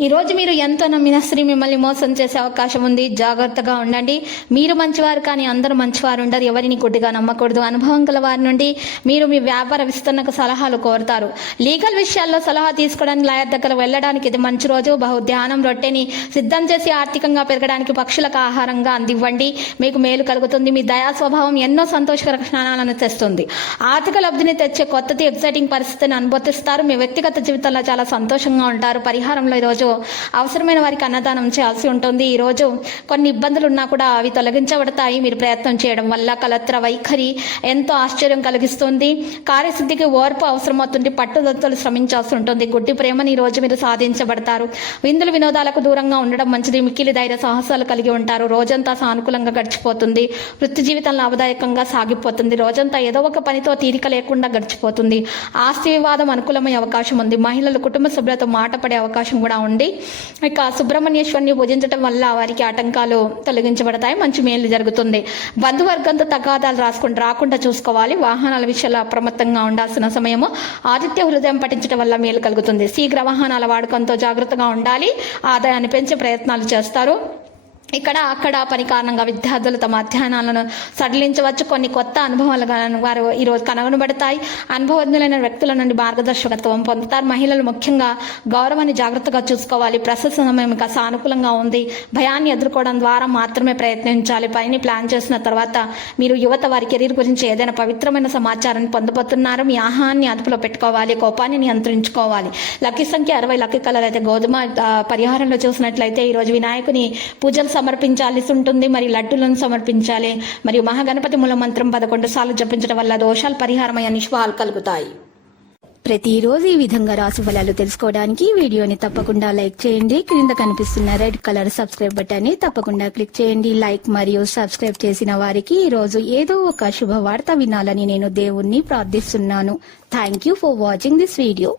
ఈరోజు మీరు ఎంతో నమ్మిన స్త్రీ మిమ్మల్ని మోసం చేసే అవకాశం ఉంది. జాగ్రత్తగా ఉండండి. మీరు మంచివారు కానీ అందరూ మంచివారు ఉండరు. ఎవరిని కొద్దిగా నమ్మకూడదు. అనుభవం గల వారి నుండి మీరు మీ వ్యాపార విస్తరణకు సలహాలు కోరుతారు. లీగల్ విషయాల్లో సలహా తీసుకోవడానికి లాయర్ దగ్గర వెళ్ళడానికి ఇది మంచి రోజు. బహు ధ్యానం రొట్టెని సిద్ధం చేసి ఆర్థికంగా పెరగడానికి పక్షులకు ఆహారంగా అందివ్వండి. మీకు మేలు కలుగుతుంది. మీ దయా స్వభావం ఎన్నో సంతోషకర క్షణాలను తెస్తుంది. ఆర్థిక లబ్ధిని తెచ్చే కొత్తది ఎక్సైటింగ్ పరిస్థితిని అనుభూతిస్తారు. మీ వ్యక్తిగత జీవితంలో చాలా సంతోషంగా ఉంటారు. పరిహారంలో ఈరోజు అవసరమైన వారికి అన్నదానం చేయాల్సి ఉంటుంది. ఈ రోజు కొన్ని ఇబ్బందులు ఉన్నా కూడా అవి తొలగించబడతాయి. మీరు ప్రయత్నం చేయడం వల్ల కలత్ర వైఖరి ఎంతో ఆశ్చర్యం కలిగిస్తుంది. కార్యసిద్ధికి ఓర్పు అవసరమవుతుంది పట్టుదలతో శ్రమించాల్సి ఉంటుంది. గుడ్డి ప్రేమని ఈ రోజు మీరు సాధించబడతారు. విందులు వినోదాలకు దూరంగా ఉండడం మంచిది. మిక్కిలి ధైర్య సాహసాలు కలిగి ఉంటారు. రోజంతా సానుకూలంగా గడిచిపోతుంది. వృత్తి జీవితం లాభదాయకంగా సాగిపోతుంది. రోజంతా ఏదో ఒక పనితో తీరిక లేకుండా గడిచిపోతుంది. ఆస్తి వివాదం అనుకూలమయ్యే అవకాశం ఉంది. మహిళలు కుటుంబ సభ్యులతో మాట పడే అవకాశం కూడా ఉంది. ఇక సుబ్రహ్మణ్యేశ్వరిని పూజించడం వల్ల వారికి ఆటంకాలు తొలగించబడతాయి మంచి మేలు జరుగుతుంది. బంధువర్గంతో తగాదాలు రాసుకుంటూ రాకుండా చూసుకోవాలి వాహనాల విషయంలో అప్రమత్తంగా ఉండాల్సిన సమయము ఆదిత్య హృదయం పఠించడం వల్ల మేలు కలుగుతుంది. శీఘ్ర వాహనాల వాడకంతో జాగ్రత్తగా ఉండాలి ఆదాయాన్ని పెంచే ప్రయత్నాలు చేస్తారు. ఇక్కడ అక్కడ పని కారణంగా విద్యార్థులు తమ అధ్యయనాలను సడలించవచ్చు. కొన్ని కొత్త అనుభవాలు వారు ఈరోజు కనుగొనబడతాయి అనుభవజ్ఞులైన వ్యక్తుల నుండి మార్గదర్శకత్వం పొందుతారు. మహిళలు ముఖ్యంగా గౌరవాన్ని జాగ్రత్తగా చూసుకోవాలి. ప్రస్తుత సమయం ఇంకా సానుకూలంగా ఉంది. భయాన్ని ఎదుర్కోవడం ద్వారా మాత్రమే ప్రయత్నించాలి. పనిని ప్లాన్ చేసిన తర్వాత మీరు యువత వారి కెరీర్ గురించి ఏదైనా పవిత్రమైన సమాచారాన్ని పొందబోతున్నారు. మీ ఆహాన్ని అదుపులో పెట్టుకోవాలి. కోపాన్ని నియంత్రించుకోవాలి. లక్కీ సంఖ్య అరవై లక్కీ కలర్ అయితే గోధుమ పరిహారంలో చూసినట్లయితే ఈరోజు వినాయకుని పూజలు సమర్పించాల్సి ఉంటుంది. మరి లడ్డులను సమర్పించాలి. మరియు మహాగణపతి మూల మంత్రం పదకొండు సార్లు జపించడం వల్ల దోషాలు పరిహారమయ్యే నిష్ఫాలు కలుగుతాయి. ప్రతిరోజు ఈ విధంగా రాశి ఫలాలు తెలుసుకోవడానికి వీడియోని తప్పకుండా లైక్ చేయండి. క్రింద కనిపిస్తున్న రెడ్ కలర్ సబ్స్క్రైబ్ బటన్ని తప్పకుండా క్లిక్ చేయండి. లైక్ మరియు సబ్స్క్రైబ్ చేసిన వారికి ఈ రోజు ఏదో ఒక శుభవార్త వినాలని నేను దేవుణ్ణి ప్రార్థిస్తున్నాను. Thank you for watching this video